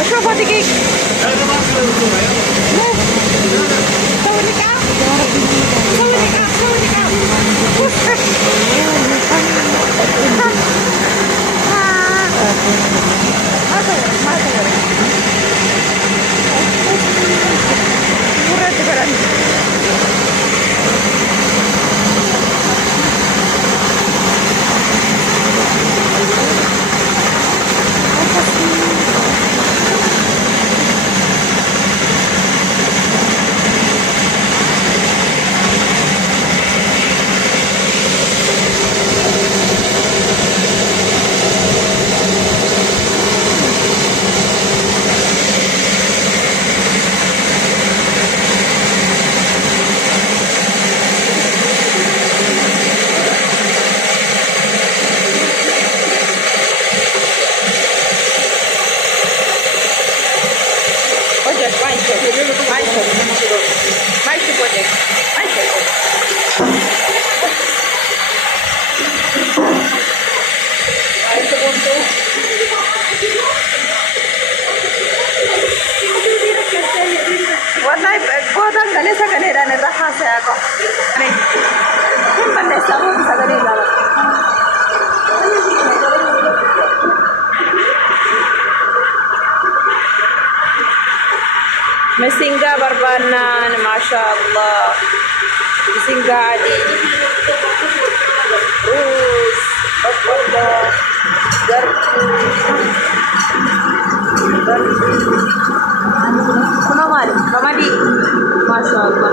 بشوفها دقيق. سوي لك عب. سوي لك عب. سوي لك عب. ما صورك ما صورك. مرة تبرد. والله بودا غني سغني ران راحه ساقو انا كم بده سابو سغني لا مسنگا بربانان ما شاء الله مسنگا عادي روز بطبطة كمالي ما شاء الله